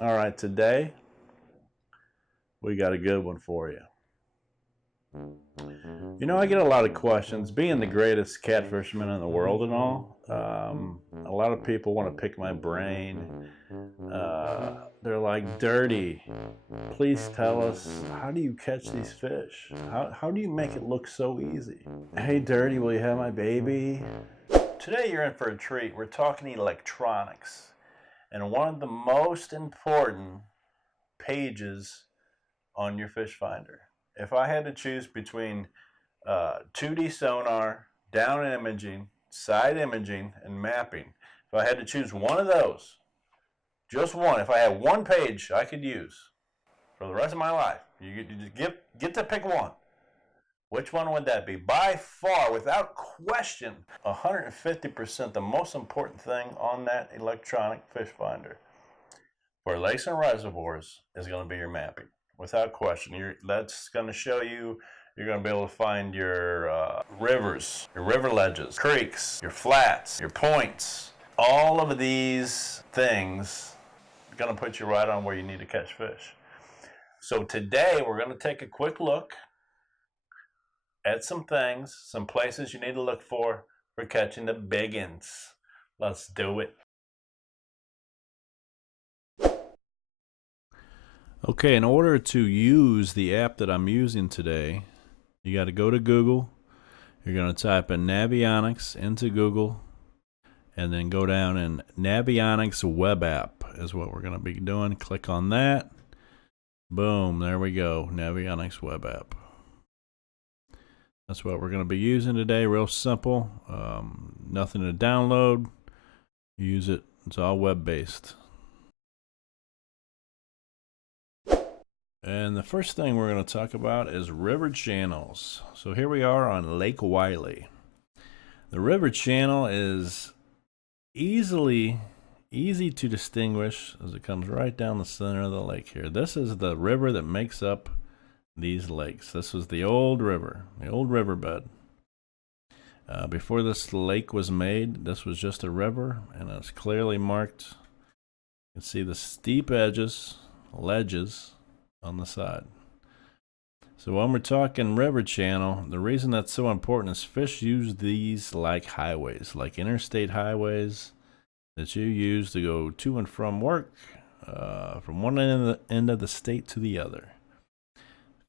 All right, today we got a good one for you. You know, I get a lot of questions. Being the greatest catfisherman in the world and all, a lot of people want to pick my brain. They're like, Dirty, please tell us, how do you catch these fish? How do you make it look so easy? Hey, Dirty, will you have my baby? Today you're in for a treat. We're talking electronics. And one of the most important pages on your fish finder. If I had to choose between 2D sonar, down imaging, side imaging, and mapping, if I had to choose one of those, just one, if I had one page I could use for the rest of my life, you just get to pick one. Which one would that be? By far, without question, 150% the most important thing on that electronic fish finder for lakes and reservoirs is going to be your mapping. Without question. That's going to show you, you're going to be able to find your rivers, your river ledges, creeks, your flats, your points. All of these things are going to put you right on where you need to catch fish. So today we're going to take a quick look at some things, some places you need to look for catching the biggins. Let's do it. Okay, in order to use the app that I'm using today, you got to go to Google. You're going to type in Navionics into Google, and then go down and Navionics Web App is what we're going to be doing. Click on that. Boom, there we go, Navionics Web App. That's what we're going to be using today. Real simple. Nothing to download. Use it. It's all web-based. And the first thing we're going to talk about is river channels. So here we are on Lake Wylie. The river channel is easy to distinguish as it comes right down the center of the lake here. This is the river that makes up these lakes. This was the old river, the old riverbed. Before this lake was made, this was just a river, and it's clearly marked. You can see the steep ledges on the side. So when we're talking river channel, the reason that's so important is fish use these like highways, like interstate highways that you use to go to and from work, from one end of the state to the other.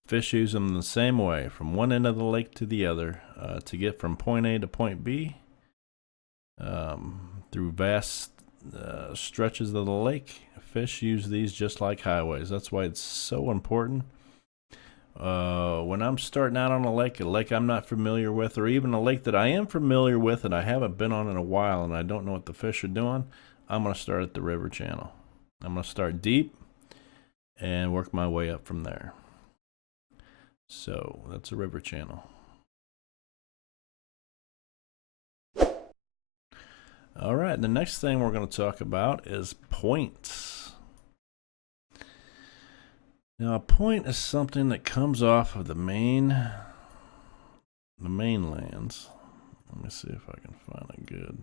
Fish use them the same way, from one end of the lake to the other, to get from point A to point B, through vast stretches of the lake. Fish use these just like highways. That's why it's so important. When I'm starting out on a lake I'm not familiar with, or even a lake that I am familiar with and I haven't been on in a while and I don't know what the fish are doing, I'm going to start at the river channel. I'm going to start deep and work my way up from there. So that's a river channel. All right, the next thing we're going to talk about is points. Now, a point is something that comes off of the mainlands. Let me see if I can find a good.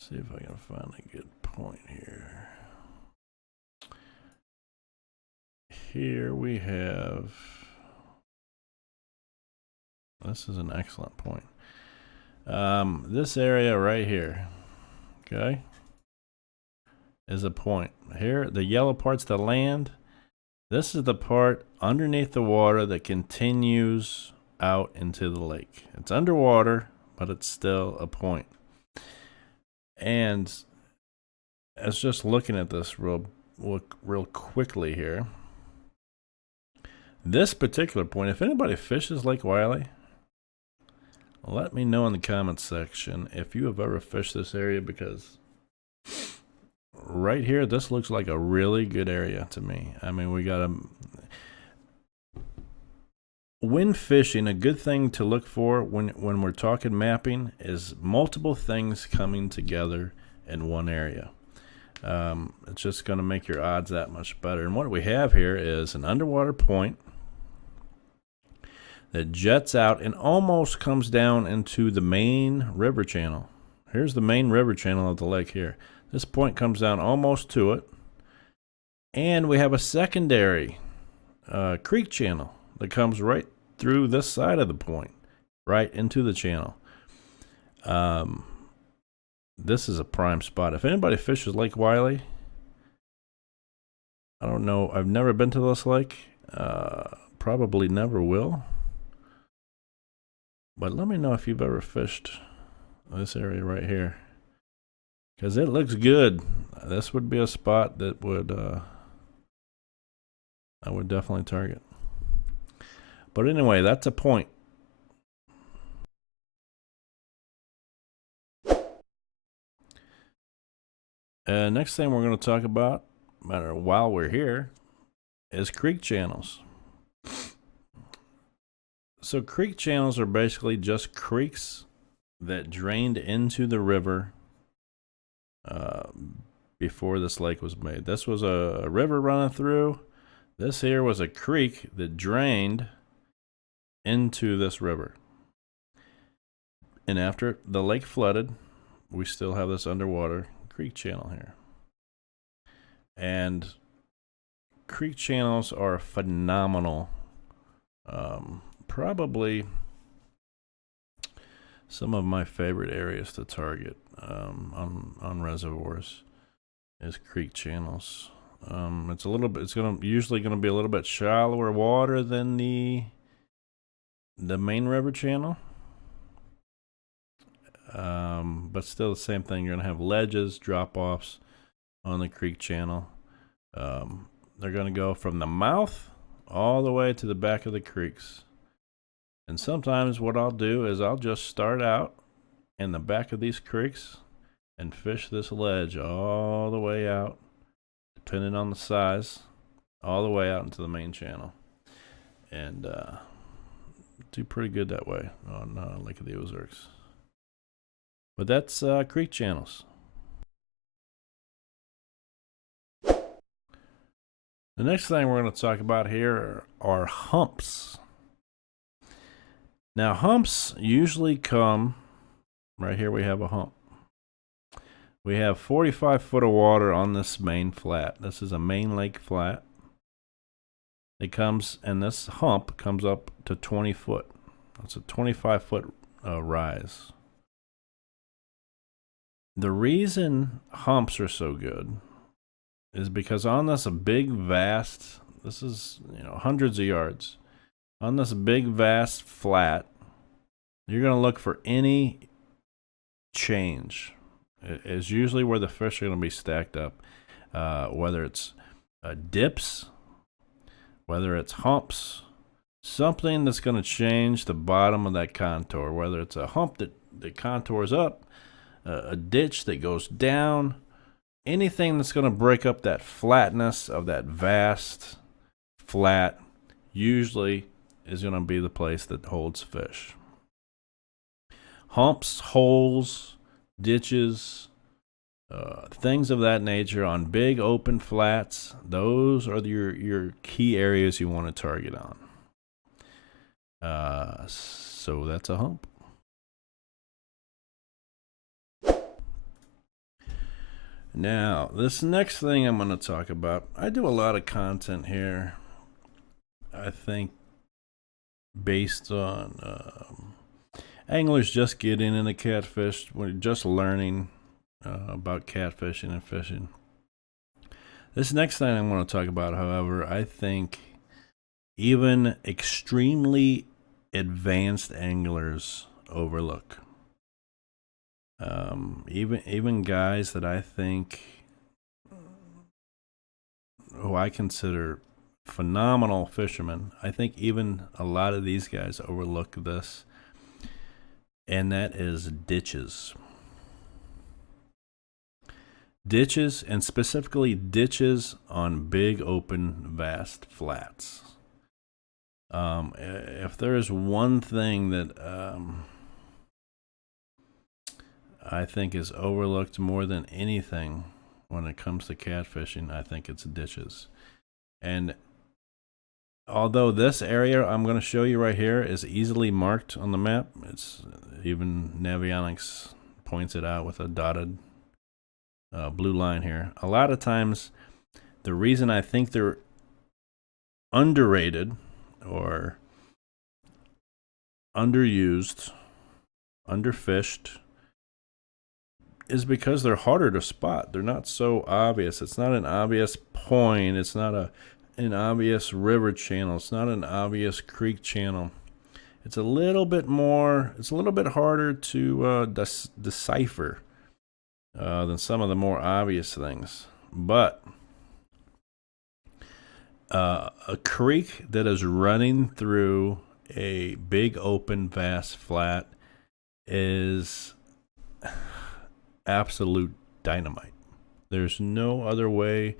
See if I can find a good point here. Here we have. This is an excellent point. This area right here, okay, is a point. Here, the yellow part's the land. This is the part underneath the water that continues out into the lake. It's underwater, but it's still a point. And as just looking at this real quickly here, this particular point, if anybody fishes Lake Wylie, let me know in the comments section if you have ever fished this area, because right here, this looks like a really good area to me. I mean, we got when fishing, a good thing to look for when we're talking mapping is multiple things coming together in one area. It's just going to make your odds that much better. And what we have here is an underwater point that jets out and almost comes down into the main river channel. Here's the main river channel of the lake here. This point comes down almost to it. And we have a secondary creek channel that comes right through this side of the point, right into the channel. This is a prime spot. If anybody fishes Lake Wiley, I don't know. I've never been to this lake. Probably never will. But let me know if you've ever fished this area right here, because it looks good. This would be a spot that would I would definitely target. But anyway, that's a point. Next thing we're going to talk about, while we're here, is creek channels. So creek channels are basically just creeks that drained into the river before this lake was made. This was a river running through. This here was a creek that drained into this river. And after the lake flooded, we still have this underwater creek channel here. And creek channels are phenomenal. Probably some of my favorite areas to target on reservoirs is creek channels. It's usually gonna be a little bit shallower water than the main river channel. But still the same thing. You're gonna have ledges, drop-offs on the creek channel. They're gonna go from the mouth all the way to the back of the creeks. And sometimes what I'll do is I'll just start out in the back of these creeks and fish this ledge all the way out, depending on the size, all the way out into the main channel. And do pretty good that way on Lake of the Ozarks. But that's creek channels. The next thing we're going to talk about here are humps. Now, humps usually come, right here we have a hump. We have 45 foot of water on this main flat. This is a main lake flat. It comes, and this hump comes up to 20 foot. That's a 25 foot rise. The reason humps are so good is because on this big vast, this is hundreds of yards, on this big vast flat, you're going to look for any change. It is usually where the fish are going to be stacked up, whether it's dips, whether it's humps, something that's going to change the bottom of that contour, whether it's a hump that contours up, a ditch that goes down, anything that's going to break up that flatness of that vast flat usually is going to be the place that holds fish. Humps, holes, ditches, things of that nature on big open flats, those are your key areas you want to target on. So that's a hump. Now, this next thing I'm going to talk about, I do a lot of content here, I think, based on anglers just getting into catfish. We're just learning about catfishing and fishing. This next thing I'm going to talk about, however, I think even extremely advanced anglers overlook. Even guys that I think, who I consider phenomenal fishermen, I think even a lot of these guys overlook this, and that is ditches. Ditches, and specifically ditches on big, open, vast flats. If there is one thing that I think is overlooked more than anything when it comes to catfishing, I think it's ditches. And although this area I'm going to show you right here is easily marked on the map, it's even Navionics points it out with a dotted blue line here. A lot of times, the reason I think they're underrated or underused, underfished, is because they're harder to spot. They're not so obvious. It's not an obvious point. It's not an obvious river channel. It's not an obvious creek channel. It's a little bit harder to decipher than some of the more obvious things. But a creek that is running through a big open vast flat is absolute dynamite. There's no other way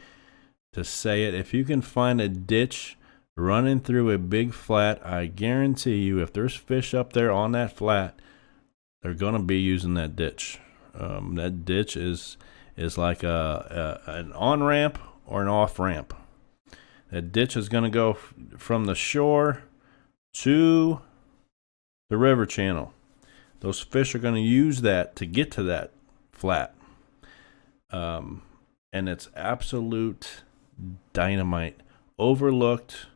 to say it. If you can find a ditch running through a big flat, I guarantee you if there's fish up there on that flat, they're going to be using that ditch. That ditch is like an on-ramp or an off-ramp. That ditch is going to go from the shore to the river channel. Those fish are going to use that to get to that flat. And it's absolute dynamite. Overlooked.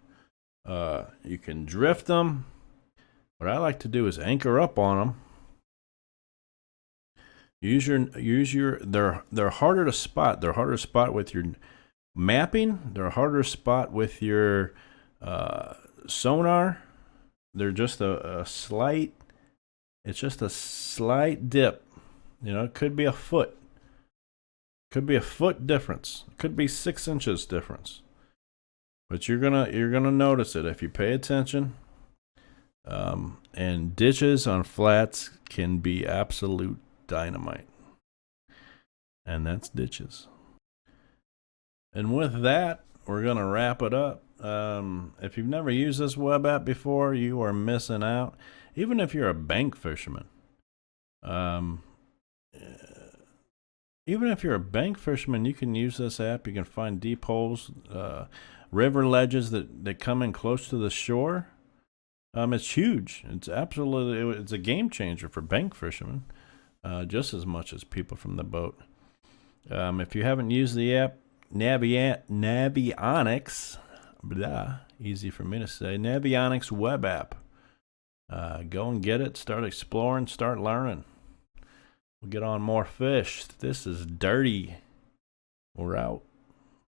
You can drift them. What I like to do is anchor up on them. They're harder to spot. They're harder to spot with your mapping. They're harder to spot with your sonar. They're just a slight. It's just a slight dip. You know, it could be a foot. Could be a foot difference. It could be 6 inches difference. But you're gonna notice it if you pay attention. And ditches on flats can be absolute dynamite. And that's ditches. And with that, we're gonna wrap it up. If you've never used this web app before, you are missing out. Even if you're a bank fisherman. Even if you're a bank fisherman, you can use this app. You can find deep holes, river ledges that come in close to the shore. It's huge. It's a game changer for bank fishermen, just as much as people from the boat. If you haven't used the app, Navionics, easy for me to say, Navionics Web App. Go and get it. Start exploring. Start learning. We'll get on more fish. This is dirty. We're out.